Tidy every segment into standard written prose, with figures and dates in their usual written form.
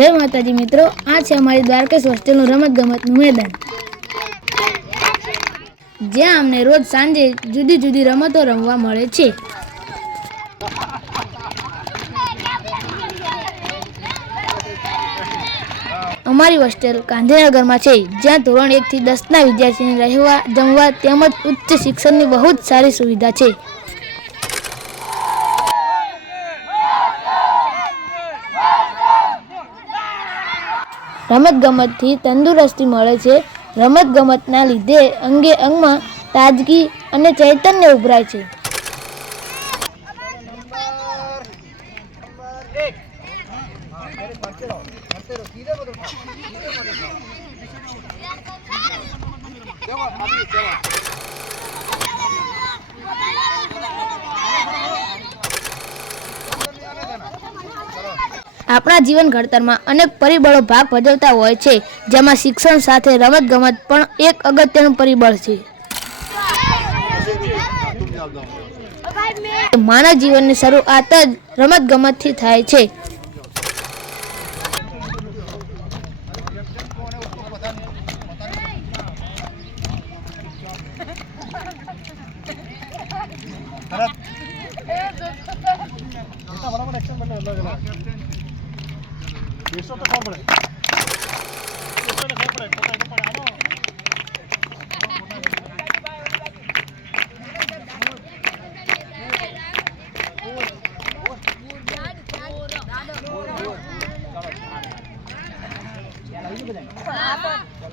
જય માતાજી મિત્રો, આ છે અમારી દ્વારકેશ હોસ્ટેલનું રમતગમતનું મેદાન, જ્યાં અમને રોજ સાંજે જુદી જુદી રમતો રમવા મળે છે. અમારી હોસ્ટેલ ગાંધીનગરમાં છે, જ્યાં ધોરણ 1 થી 10ના વિદ્યાર્થીને રહેવા, જમવા તેમજ ઉચ્ચ શિક્ષણની બહુ જ સારી સુવિધા છે. રમતગમતથી તંદુરસ્તી મળે છે. રમતગમતના લીધે અંગે અંગમાં તાજગી અને ચૈતન્ય ઉભરાય છે. આપણા જીવન ઘડતરમાં અનેક પરિબળો ભાગ ભજવતા હોય છે, જેમાં શિક્ષણ સાથે રમતગમત પણ એક અગત્યનું પરિબળ છે. માનવ જીવનની શરૂઆત જ રમતગમતથી થાય છે.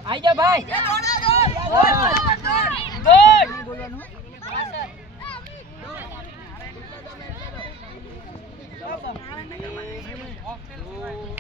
आई जाओ भाई गुड